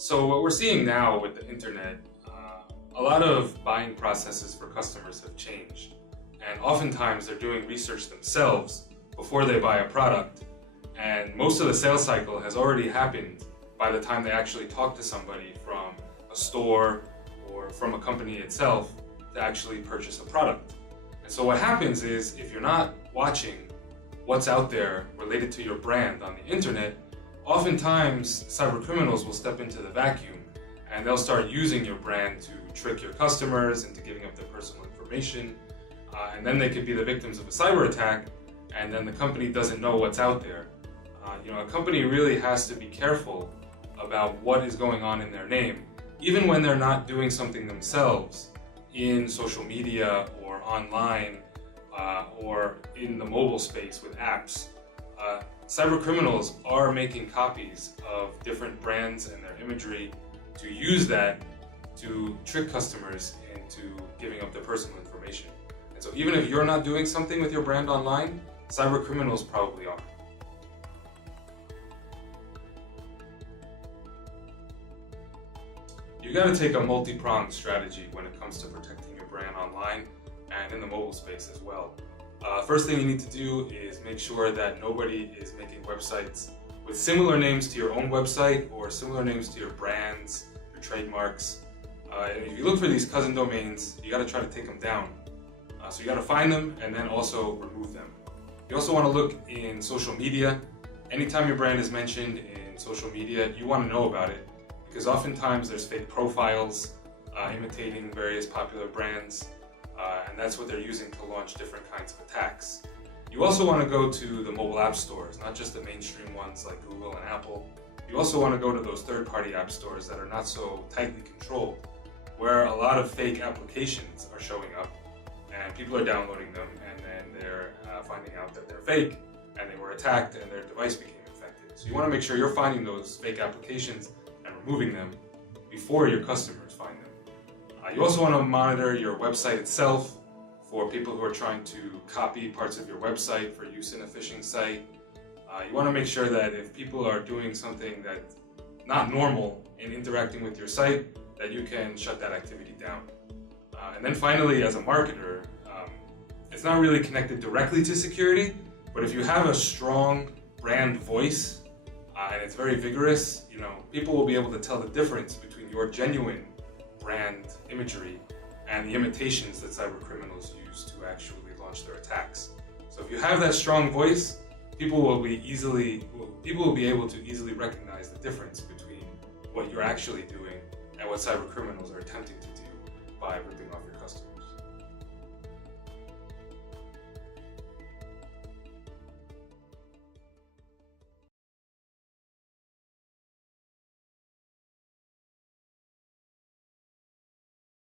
So what we're seeing now with the internet, a lot of buying processes for customers have changed. And oftentimes they're doing research themselves before they buy a product. And most of the sales cycle has already happened by the time they actually talk to somebody from a store or from a company itself to actually purchase a product. And so what happens is, if you're not watching what's out there related to your brand on the internet, oftentimes cyber criminals will step into the vacuum and they'll start using your brand to trick your customers into giving up their personal information. And then they could be the victims of a cyber attack, and then the company doesn't know what's out there. A company really has to be careful about what is going on in their name, even when they're not doing something themselves in social media or online or in the mobile space with apps. Cyber criminals are making copies of different brands and their imagery to use that to trick customers into giving up their personal information. And so even if you're not doing something with your brand online, cyber criminals probably are. You got to take a multi-pronged strategy when it comes to protecting your brand online and in the mobile space as well. First thing you need to do is make sure that nobody is making websites with similar names to your own website or similar names to your brands, your trademarks. And if you look for these cousin domains, you got to try to take them down. So you got to find them and then also remove them. You also want to look in social media. Anytime your brand is mentioned in social media, you want to know about it, because oftentimes there's fake profiles imitating various popular brands, and that's what they're using to launch different kinds of attacks. You also want to go to the mobile app stores, not just the mainstream ones like Google and Apple. You also want to go to those third-party app stores that are not so tightly controlled, where a lot of fake applications are showing up, and people are downloading them, and then they're finding out that they're fake, and they were attacked, and their device became infected. So you want to make sure you're finding those fake applications and removing them before your customers find them. You also want to monitor your website itself for people who are trying to copy parts of your website for use in a phishing site. You want to make sure that if people are doing something that's not normal in interacting with your site, that you can shut that activity down. And then finally, as a marketer, it's not really connected directly to security, but if you have a strong brand voice and it's very vigorous, people will be able to tell the difference between your genuine brand imagery and the imitations that cyber criminals use to actually launch their attacks. So if you have that strong voice, people will be able to easily recognize the difference between what you're actually doing and what cyber criminals are attempting to do by ripping off your customers.